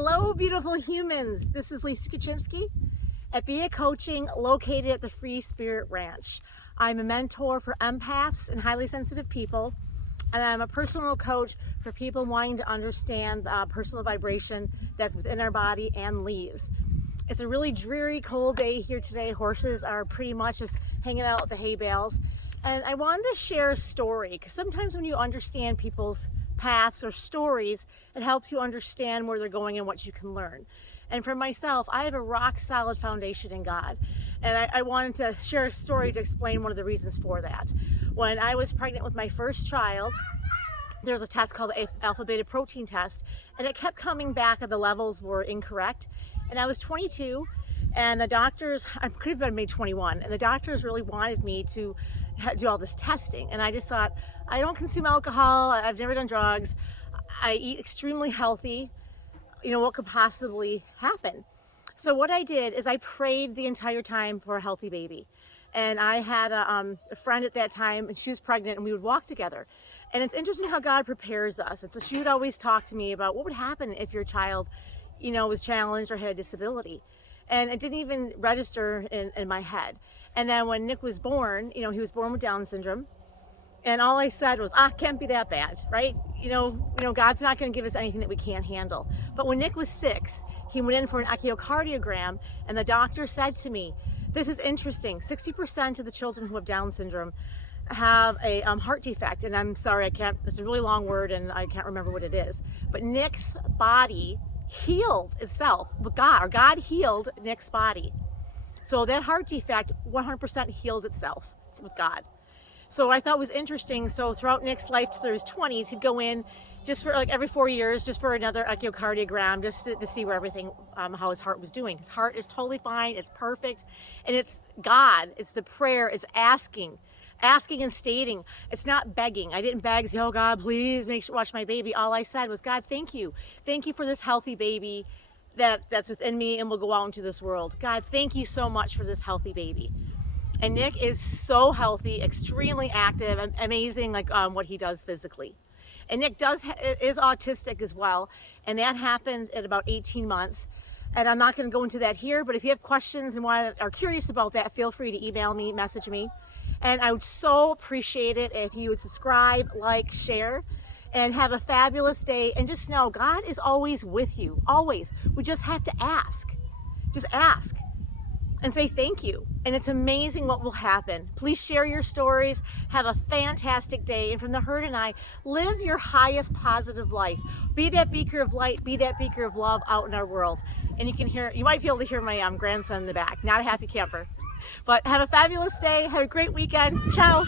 Hello, beautiful humans. This is Lisak at Bia Coaching, located at the Free Spirit Ranch. I'm a mentor for empaths and highly sensitive people, and I'm a personal coach for people wanting to understand the personal vibration that's within our body and leaves. It's a really dreary, cold day here today. Horses are pretty much just hanging out at the hay bales. And I wanted to share a story, because sometimes when you understand people's paths or stories, it helps you understand where they're going and what you can learn. And for myself, I have a rock solid foundation in God. And I wanted to share a story to explain one of the reasons for that. When I was pregnant with my first child, there was a test called the alpha-beta protein test, and it kept coming back and the levels were incorrect. And I was 22, and the doctors, I could have been made 21, and the doctors really wanted me to do all this testing. And I just thought, I don't consume alcohol, I've never done drugs, I eat extremely healthy, what could possibly happen? So what I did is I prayed the entire time for a healthy baby. And I had a friend at that time, and she was pregnant, and we would walk together. And it's interesting how God prepares us. And so she would always talk to me about what would happen if your child, was challenged or had a disability. And it didn't even register in my head. And then when Nick was born, he was born with Down syndrome. And all I said was, can't be that bad, right? God's not going to give us anything that we can't handle. But when Nick was 6, he went in for an echocardiogram, and the doctor said to me, this is interesting, 60% of the children who have Down syndrome have a heart defect. And I'm sorry, it's a really long word and I can't remember what it is. But Nick's body healed itself with God, or God healed Nick's body. So that heart defect 100% healed itself with God. So I thought was interesting. So throughout Nick's life to his 20s, he'd go in just for every 4 years, just for another echocardiogram, just to see where everything, how his heart was doing. His heart is totally fine. It's perfect. And it's God. It's the prayer. It's asking and stating. It's not begging. I didn't beg, say, oh God, please watch my baby. All I said was, God, thank you. Thank you for this healthy baby that's within me and will go out into this world. God, thank you so much for this healthy baby. And Nick is so healthy, extremely active, amazing what he does physically. And Nick is autistic as well, and that happened at about 18 months. And I'm not going to go into that here, but if you have questions and are curious about that, feel free to email me, message me. And I would so appreciate it if you would subscribe, like, share, and have a fabulous day. And just know God is always with you, always. We just have to ask. Just ask and say thank you. And it's amazing what will happen. Please share your stories. Have a fantastic day. And from the Herd and I, live your highest positive life. Be that beaker of light. Be that beaker of love out in our world. And you might be able to hear my grandson in the back. Not a happy camper. But have a fabulous day. Have a great weekend. Ciao.